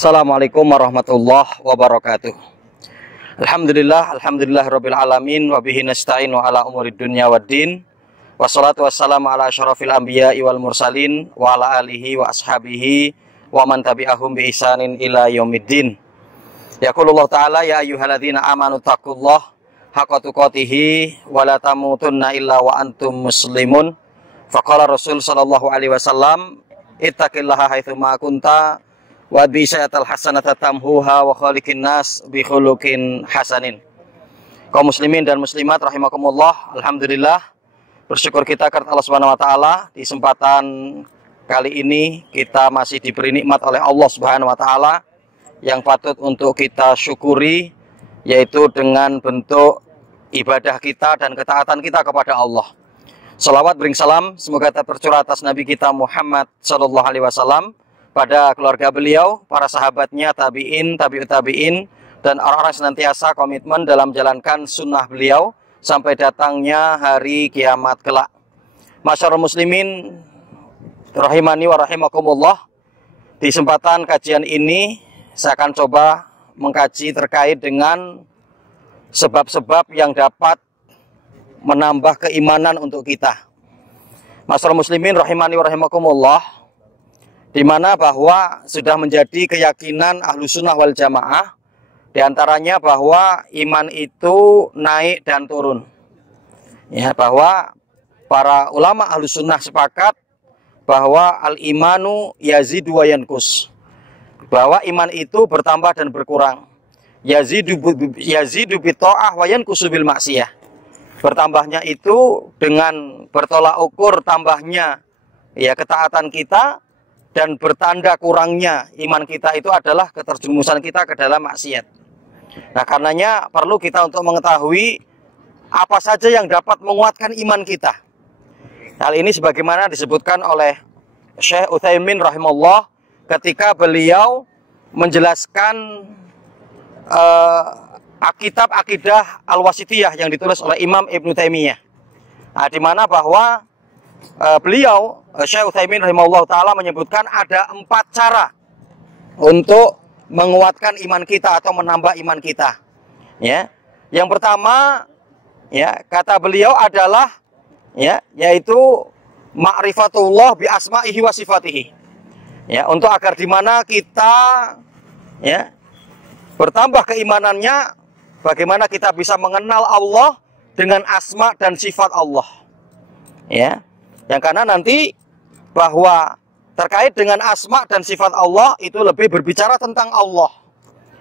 Assalamualaikum warahmatullahi wabarakatuh. Alhamdulillahirabbil alamin wa bihi nasta'inu ala umurid dunya waddin. Wassalatu wassalamu ala asyrafil anbiya'i wal mursalin wa ala alihi wa ashabihi wa man tabi'ahum bi ihsanin ila yaumiddin. Yaqulullah ta'ala ya ayyuhalladzina amanu taqullaha haqqa tuqatih wa la tamutunna illa wa antum muslimun. Faqala Rasul sallallahu alaihi wasallam ittaqillaha haitsu ma kunta wa bi syatal hasanata tamhuha wa khaliqin nas bi khuluqin hasanin. Kaum muslimin dan muslimat rahimakumullah, alhamdulillah bersyukur kita kepada Allah Subhanahu wa taala di kesempatan kali ini kita masih diberi nikmat oleh Allah Subhanahu wa taala yang patut untuk kita syukuri, yaitu dengan bentuk ibadah kita dan ketaatan kita kepada Allah. Salawat bering salam semoga tercurah atas Nabi kita Muhammad sallallahu alaihi wasallam, pada keluarga beliau, para sahabatnya, tabi'in, tabi'ut tabi'in, dan orang-orang senantiasa komitmen dalam menjalankan sunnah beliau sampai datangnya hari kiamat kelak. Masyarul muslimin rahimani wa rahimakumullah, di kesempatan kajian ini saya akan coba mengkaji terkait dengan sebab-sebab yang dapat menambah keimanan untuk kita. Masyarul muslimin rahimani wa rahimakumullah, di mana bahwa sudah menjadi keyakinan Ahlus Sunnah wal Jamaah, diantaranya bahwa iman itu naik dan turun. Ya, bahwa para ulama Ahlus Sunnah sepakat bahwa al-imanu yazidu wa yankus, bahwa iman itu bertambah dan berkurang. Yazidu bi ta'ah wa yankusu bil maksiyah. Bertambahnya itu dengan bertolak ukur tambahnya ya ketaatan kita, dan bertanda kurangnya iman kita itu adalah keterjumusan kita ke dalam maksiat. Nah, karenanya perlu kita untuk mengetahui apa saja yang dapat menguatkan iman kita. Hal ini sebagaimana disebutkan oleh Syekh Utsaimin rahimahullah ketika beliau menjelaskan kitab Aqidah Al-Wasithiyah yang ditulis oleh Imam Ibnu Taimiyah. Nah, di mana bahwa beliau Syekh Utsaimin rahimahullah ta'ala menyebutkan ada 4 cara untuk menguatkan iman kita atau menambah iman kita. Ya, yang pertama, ya, kata beliau adalah ya, yaitu ma'rifatullah bi asma'ihi wa sifatihi. Ya, untuk agar di mana kita ya bertambah keimanannya, bagaimana kita bisa mengenal Allah dengan asma dan sifat Allah. Ya, yang karena nanti bahwa terkait dengan asma dan sifat Allah itu lebih berbicara tentang Allah.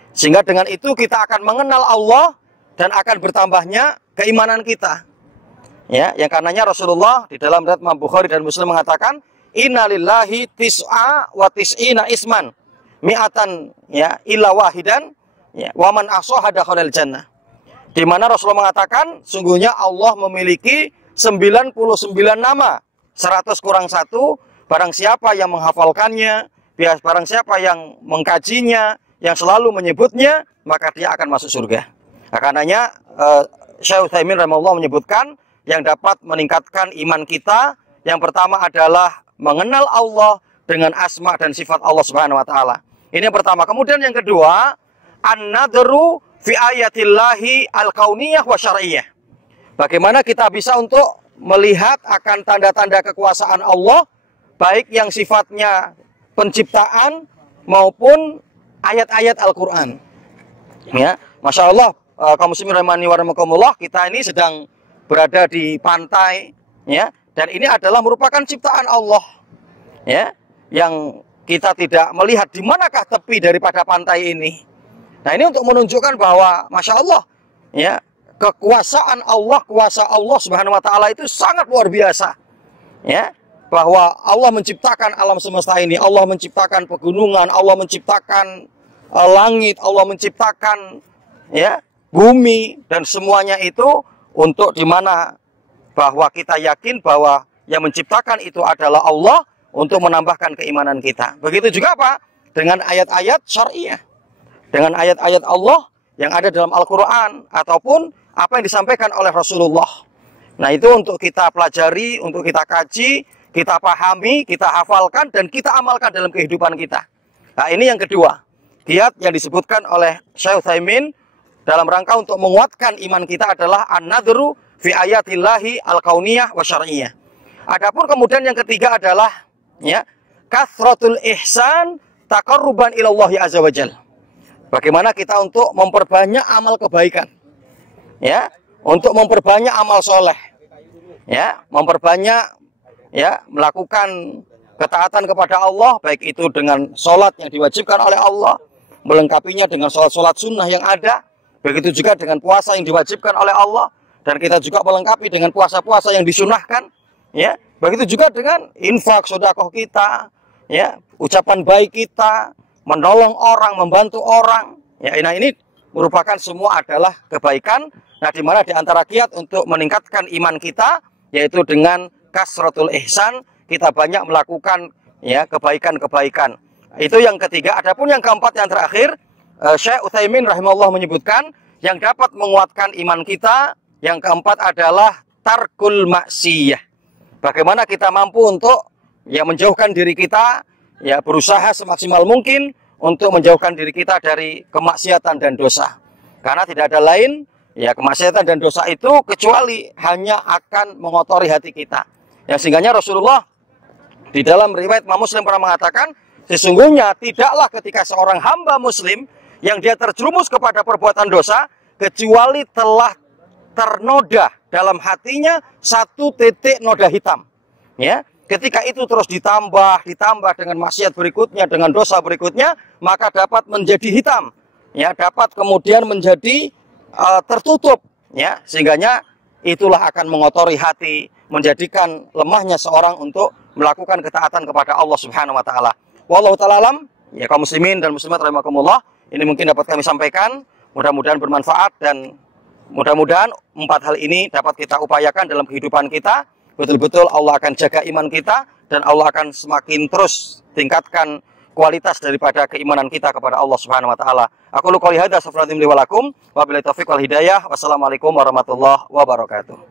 Sehingga dengan itu kita akan mengenal Allah dan akan bertambahnya keimanan kita. Ya, yang karenanya Rasulullah di dalam riwayat Imam Bukhari dan Muslim mengatakan, innalillahi tis'a wa tis'ina isman mi'atan ya illa wahidan ya wa man ahsaha dakhalal jannah. Di mana Rasulullah mengatakan sungguhnya Allah memiliki 99 nama, 100 kurang 1. Barang siapa yang menghafalkannya, barang siapa yang mengkajinya, yang selalu menyebutnya, maka dia akan masuk surga. Nah, karenanya Syekh Utsaimin rahimahullah menyebutkan yang dapat meningkatkan iman kita, yang pertama adalah mengenal Allah dengan asma dan sifat Allah Subhanahu wa taala. Ini yang pertama. Kemudian yang kedua, an-nadru fi ayatillahi al-kauniyah wa syar'iyyah. Bagaimana kita bisa untuk melihat akan tanda-tanda kekuasaan Allah, baik yang sifatnya penciptaan maupun ayat-ayat Al-Quran. Ya, Masya Allah, kaum muslimin rahimani wa rahimakumullah, kita ini sedang berada di pantai, ya, dan ini adalah merupakan ciptaan Allah, ya, yang kita tidak melihat di manakah tepi daripada pantai ini. Nah, ini untuk menunjukkan bahwa Masya Allah, ya, kekuasaan Allah, kuasa Allah Subhanahu wa taala itu sangat luar biasa. Ya, bahwa Allah menciptakan alam semesta ini, Allah menciptakan pegunungan, Allah menciptakan langit, Allah menciptakan ya bumi, dan semuanya itu untuk dimana bahwa kita yakin bahwa yang menciptakan itu adalah Allah untuk menambahkan keimanan kita. Begitu juga apa? Dengan ayat-ayat syariah, dengan ayat-ayat Allah yang ada dalam Al-Quran ataupun apa yang disampaikan oleh Rasulullah. Nah, itu untuk kita pelajari, untuk kita kaji, kita pahami, kita hafalkan, dan kita amalkan dalam kehidupan kita. Nah, ini yang kedua. kiat yang disebutkan oleh Syekh Utsaimin dalam rangka untuk menguatkan iman kita adalah an-nadhru fi ayatillahi al-kauniyah wa syar'iyyah. Adapun kemudian yang ketiga adalah ya, kathratul ihsan taqarruban ilallahi azza wajal. Bagaimana kita untuk memperbanyak amal kebaikan. Ya, untuk memperbanyak amal soleh. Ya, memperbanyak ya, melakukan ketaatan kepada Allah, baik itu dengan sholat yang diwajibkan oleh Allah, melengkapinya dengan sholat-sholat sunnah yang ada, begitu juga dengan puasa yang diwajibkan oleh Allah, dan kita juga melengkapi dengan puasa-puasa yang disunahkan, ya, begitu juga dengan infak sedekah kita, ya, ucapan baik kita, menolong orang, membantu orang, ya, nah ini merupakan semua adalah kebaikan, nah di mana di antara kiat untuk meningkatkan iman kita, yaitu dengan kasratul ihsan, kita banyak melakukan ya kebaikan-kebaikan. Itu yang ketiga. Adapun yang keempat, yang terakhir, Syekh Utsaimin rahimahullah menyebutkan yang dapat menguatkan iman kita, yang keempat adalah tarkul maksiyah. Bagaimana kita mampu untuk ya menjauhkan diri kita, ya berusaha semaksimal mungkin untuk menjauhkan diri kita dari kemaksiatan dan dosa. Karena tidak ada lain ya kemaksiatan dan dosa itu kecuali hanya akan mengotori hati kita. Ya sehingganya Rasulullah di dalam riwayat Imam Muslim pernah mengatakan, sesungguhnya tidaklah ketika seorang hamba muslim yang dia terjerumus kepada perbuatan dosa, kecuali telah ternoda dalam hatinya satu titik noda hitam. Ya, ketika itu terus ditambah dengan maksiat berikutnya, dengan dosa berikutnya, maka dapat menjadi hitam. Ya, dapat kemudian menjadi tertutup. Ya, sehingganya itulah akan mengotori hati, menjadikan lemahnya seorang untuk melakukan ketaatan kepada Allah Subhanahu wa taala. Wallahu taala alam, ya kaum muslimin dan muslimat rahimakumullah, ini mungkin dapat kami sampaikan, mudah-mudahan bermanfaat dan mudah-mudahan 4 hal ini dapat kita upayakan dalam kehidupan kita. Betul-betul Allah akan jaga iman kita dan Allah akan semakin terus tingkatkan kualitas daripada keimanan kita kepada Allah Subhanahu wa taala. Aku qouli hadza, astaghfirullahaladzim li wa lakum, wa billahi taufiq wal hidayah. Wassalamualaikum warahmatullahi wabarakatuh.